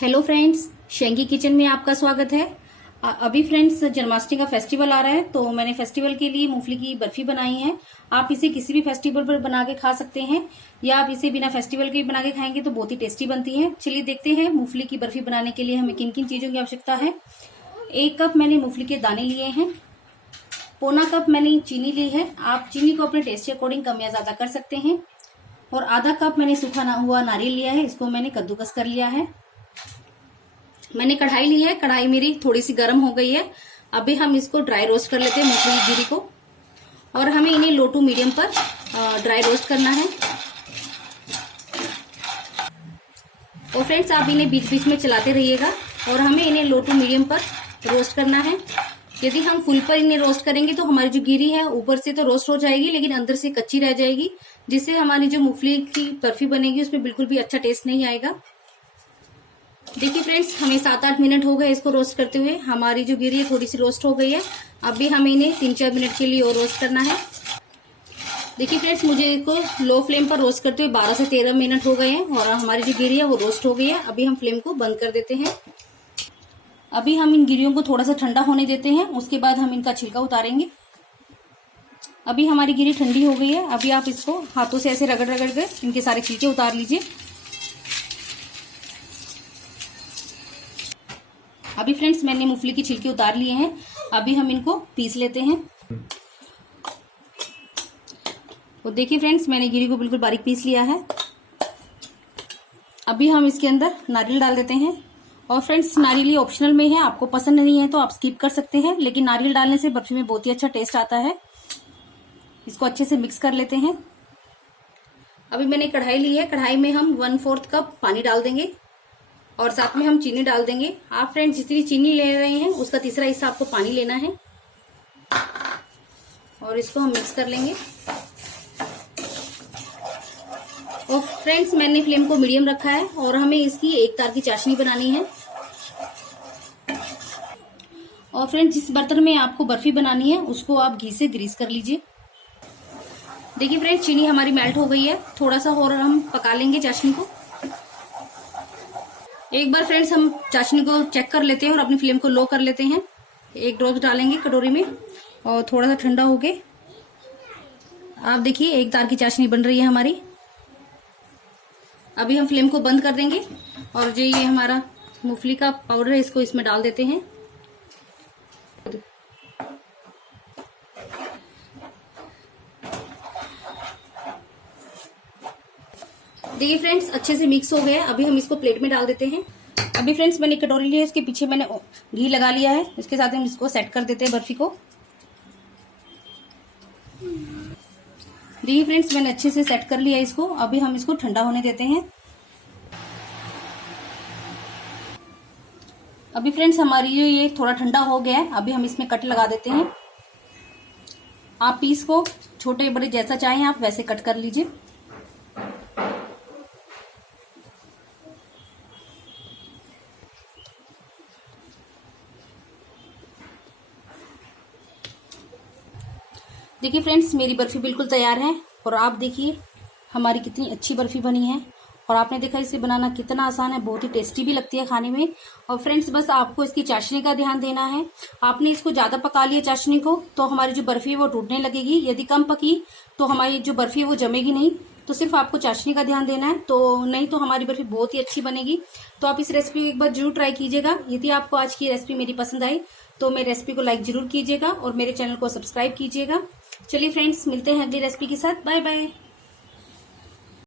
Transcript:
Hello friends, शेंगी kitchen में आपका स्वागत है। अभी फ्रेंड्स जन्माष्टमी का फेस्टिवल आ रहा है, तो मैंने फेस्टिवल के लिए मूंगफली की बर्फी बनाई है। आप इसे किसी भी फेस्टिवल पर बना के खा सकते हैं या आप इसे बिना फेस्टिवल के बना के खाएंगे तो बहुत ही टेस्टी बनती है। चलिए देखते हैं मूंगफली की बर्फी बनाने के लिए हमें किन किन चीजों की आवश्यकता है। 1 कप मैंने मूंगफली के दाने लिए हैं। पौना कप मैंने चीनी ली है। आप चीनी को अपने टेस्ट के अकॉर्डिंग कम या ज्यादा कर सकते हैं। और आधा कप मैंने सूखा हुआ नारियल लिया है, इसको मैंने कद्दूकस कर लिया है। मैंने कढ़ाई ली है, कढ़ाई मेरी थोड़ी सी गर्म हो गई है। अभी हम इसको ड्राई रोस्ट कर लेते हैं मूंगफली की गिरी को, और हमें इन्हें लो टू मीडियम पर ड्राई रोस्ट करना है। और फ्रेंड्स आप इन्हें बीच बीच में चलाते रहिएगा और हमें इन्हें लो टू मीडियम पर रोस्ट करना है। यदि हम फुल पर इन्हें रोस्ट करेंगे तो हमारी जो गिरी है ऊपर से तो रोस्ट हो जाएगी लेकिन अंदर से कच्ची रह जाएगी, जिससे हमारी जो मूंगफली की बर्फी बनेगी उसमें बिल्कुल भी अच्छा टेस्ट नहीं आएगा। देखिए फ्रेंड्स, हमें 7-8 मिनट हो गए इसको रोस्ट करते हुए। हमारी जो गिरी है थोड़ी सी रोस्ट हो गई है। अभी हमें इन्हें 3-4 मिनट के लिए और रोस्ट करना है। देखिए फ्रेंड्स, मुझे इसको लो फ्लेम पर रोस्ट करते हुए 12 से 13 मिनट हो गए हैं और हमारी जो गिरी है वो रोस्ट हो गई है। अभी हम फ्लेम को बंद कर देते हैं। अभी हम इन गिरियों को थोड़ा सा ठंडा होने देते हैं, उसके बाद हम इनका छिलका उतारेंगे। अभी हमारी गिरी ठंडी हो गई है। अभी आप इसको हाथों से ऐसे रगड़ रगड़ कर इनके सारे छिलके उतार लीजिए। अभी फ्रेंड्स मैंने मूंगफली की छिलके उतार लिए हैं। अभी हम इनको पीस लेते हैं। तो देखिए फ्रेंड्स, मैंने गिरी को बिल्कुल बारीक पीस लिया है। अभी हम इसके अंदर नारियल डाल देते हैं। और फ्रेंड्स नारियल ये ऑप्शनल में है, आपको पसंद नहीं है तो आप स्किप कर सकते हैं, लेकिन नारियल डालने से बर्फी में बहुत ही अच्छा टेस्ट आता है। इसको अच्छे से मिक्स कर लेते हैं। अभी मैंने कढ़ाई ली है, कढ़ाई में हम 1/4 कप पानी डाल देंगे और साथ में हम चीनी डाल देंगे। आप फ्रेंड्स जितनी चीनी ले रहे हैं उसका तीसरा हिस्सा आपको पानी लेना है और इसको हम मिक्स कर लेंगे। और फ्रेंड्स मैंने फ्लेम को मीडियम रखा है और हमें इसकी एक तार की चाशनी बनानी है। और फ्रेंड्स जिस बर्तन में आपको बर्फी बनानी है उसको आप घी से ग्रीस कर लीजिए। देखिए फ्रेंड्स, चीनी हमारी मेल्ट हो गई है। थोड़ा सा और हम पका लेंगे चाशनी को। एक बार फ्रेंड्स हम चाशनी को चेक कर लेते हैं और अपनी फ्लेम को लो कर लेते हैं। 1 ड्रॉप डालेंगे कटोरी में और थोड़ा सा ठंडा हो गए। आप देखिए 1 तार की चाशनी बन रही है हमारी। अभी हम फ्लेम को बंद कर देंगे और जो ये हमारा मूंगफली का पाउडर है इसको इसमें डाल देते हैं। देखिए फ्रेंड्स अच्छे से मिक्स हो गया। अभी हम इसको प्लेट में डाल देते हैं। अभी फ्रेंड्स मैंने कटोरी ली है, इसके पीछे मैंने घी लगा लिया है। इसके साथ हम इसको सेट कर देते हैं बर्फी को। देखिए फ्रेंड्स मैंने अच्छे से सेट कर लिया इसको। अभी हम इसको ठंडा होने देते हैं। अभी फ्रेंड्स हमारी ये थोड़ा ठंडा हो गया है। अभी हम इसमें कट लगा देते हैं। आप पीस को छोटे बड़े जैसा चाहें आप वैसे कट कर लीजिए। देखिए फ्रेंड्स मेरी बर्फी बिल्कुल तैयार है और आप देखिए हमारी कितनी अच्छी बर्फी बनी है। और आपने देखा इसे बनाना कितना आसान है, बहुत ही टेस्टी भी लगती है खाने में। और फ्रेंड्स बस आपको इसकी चाशनी का ध्यान देना है। आपने इसको ज्यादा पका लिया चाशनी को तो हमारी जो बर्फी है वो टूटने लगेगी। यदि कम पकी तो हमारी जो बर्फी है वो जमेगी नहीं। तो सिर्फ आपको चाशनी का ध्यान देना है, तो नहीं तो हमारी बर्फी बहुत ही अच्छी बनेगी। तो आप इस रेसिपी को एक बार जरूर ट्राई कीजिएगा। यदि आपको आज की रेसिपी मेरी पसंद आई तो मेरी रेसिपी को लाइक जरूर कीजिएगा और मेरे चैनल को सब्सक्राइब कीजिएगा। चलिए फ्रेंड्स मिलते हैं अगली रेसिपी के साथ। Bye bye.